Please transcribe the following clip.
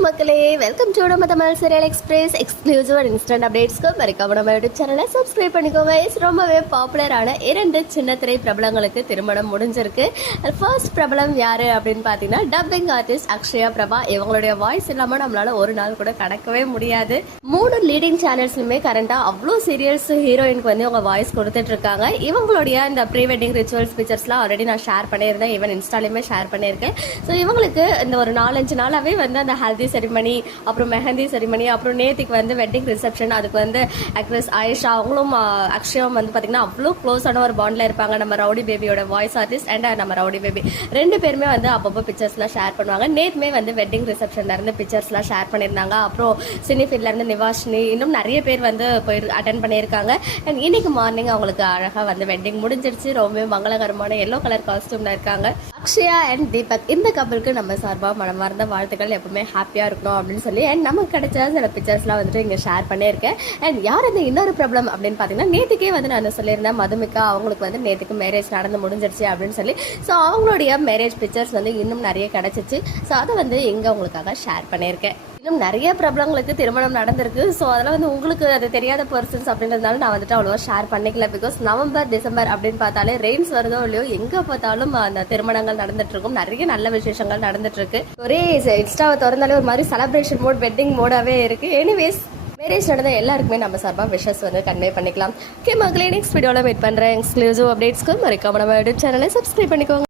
மக்களே welcome to நம்ம Tamil serial express exclusive and instant அப்டேட்ஸ்க்கு மறக்காம நம்ம யூடியூப் சேனலை சப்ஸ்கிரைப் பண்ணிக்கோங்க. இஸ் ரொம்பவே பாப்புலரான இரண்டு சின்ன திரை பிரபலங்களுக்கு திருமணம் முடிஞ்சிருக்கு. ஃபர்ஸ்ட் பிரபலம் யார் அப்படின்னு பார்த்தீங்கன்னா டப்பிங் ஆர்டிஸ்ட் அக்ஷயா பிரபா. இவங்களுடைய வாய்ஸ் இல்லாமல் நம்மளால ஒரு நாள் கூட கடக்கவே முடியாது. மூணு லீடிங் சேனல்ஸ்லுமே கரண்டாக அவ்வளோ சீரியல்ஸ் ஹீரோயினுக்கு வந்து இவங்க வாய்ஸ் கொடுத்துட்டு இருக்காங்க. இவங்களுடைய இந்த ப்ரீ வெட்டிங் ரிச்சுவல்ஸ் பிக்சர்ஸ்லாம் ஆல்ரெடி நான் ஷேர் பண்ணியிருந்தேன். ஈவன் இன்ஸ்டாலையுமே ஷேர் பண்ணியிருக்கேன். ஸோ இவங்களுக்கு இந்த ஒரு நாலஞ்சு நாளாகவே வந்து அந்த ஹல்தி செரிமனி அப்புறம் மெஹந்தி செரிமனி அப்புறம் நேத்திக்கு வந்து வெட்டிங் ரிசப்ஷன் அதுக்கு வந்து ஆக்ட்ரஸ் ஆயிஷா அவங்களும் அக்ஷயம் வந்து பார்த்தீங்கன்னா அவ்வளோ க்ளோஸான ஒரு பாண்டில் இருப்பாங்க. நம்ம ரவுடி பேபியோட வாய்ஸ் ஆர்டிஸ்ட் அண்ட் நம்ம ரவுடி பேபி ரெண்டு பேருமே வந்து அப்பப்போ பிக்சர்ஸ்லாம் ஷேர் பண்ணுவாங்க. நேத்துமே வந்து வெட்டிங் ரிசப்ஷன்ல இருந்து பிக்சர்ஸ்லாம் ஷேர் பண்ணியிருந்தாங்க. அப்புறம் சினிஃபீல்ட்ல இருந்து நிவாஷினி இன்னும் நிறைய பேர் வந்து போய் அட்டன் பண்ணியிருக்காங்க. அண்ட் இன்னைக்கு மார்னிங் அவங்களுக்கு அழகாக வந்து வெட்டிங் முடிஞ்சிருச்சு. ரொம்பவே மங்களகரமான எல்லோ கலர் காஸ்டியூம்ல இருக்காங்க. அக்ஷயா அண்ட் தீபக் இந்த கப்பலுக்கு நம்ம சார்பாக மனமார்ந்த வாழ்த்துக்கள் எப்பவுமே ஹாப்பியாக இருக்கணும் அப்படின்னு சொல்லி அண்ட் நமக்கு கிடைச்ச சில பிக்சர்ஸ்லாம் வந்துட்டு இங்கே ஷேர் பண்ணியிருக்கேன். அண்ட் யார் இந்த இன்னொரு ப்ராப்ளம் அப்படின்னு பார்த்தீங்கன்னா நேற்றுக்கே வந்து நான் சொல்லியிருந்தேன் மதுமிகா அவங்களுக்கு வந்து நேற்றுக்கு மேரேஜ் நடந்து முடிஞ்சிருச்சு அப்படின்னு சொல்லி. ஸோ அவங்களுடைய மேரேஜ் பிக்சர்ஸ் வந்து இன்னும் நிறைய கிடைச்சிச்சு. ஸோ அதை வந்து இங்கே உங்களுக்காக ஷேர் பண்ணியிருக்கேன். இன்னும் நிறைய பிரபலங்களுக்கு திருமணம் நடந்திருக்கு. ஸோ அதெல்லாம் வந்து உங்களுக்கு அது தெரியாத பர்சன்ஸ் அப்படின்றதுனால நான் வந்துட்டு அவ்வளோவா ஷேர் பண்ணிக்கல. பிகாஸ் நவம்பர் டிசம்பர் அப்படின்னு பார்த்தாலே ரெயின்ஸ் வருதோ இல்லையோ எங்கே பார்த்தாலும் அந்த திருமணங்கள் நடந்துட்டு இருக்கும். நிறைய நல்ல விசேஷங்கள் நடந்துட்டு இருக்கு. ஒரே இன்ஸ்டாவை திறந்தாலே ஒரு மாதிரி செலப்ரேஷன் மோட் வெட்டிங் மோடாவே இருக்கு. எனிவேஸ் மேரேஜ் நடந்த எல்லாருக்குமே நம்ம சார்பாக விஷஸ் வந்து கன்வே பண்ணிக்கலாம். ஓகே மக்களே நெக்ஸ்ட் வீடியோவில் வெயிட் பண்ணுறேன் எக்ஸ்க்ளூசிவ் அப்டேட்ஸ்க்கு மறக்காம நம்ம யூடியூப் சேனலை சப்ஸ்கிரைப் பண்ணிக்கோங்க.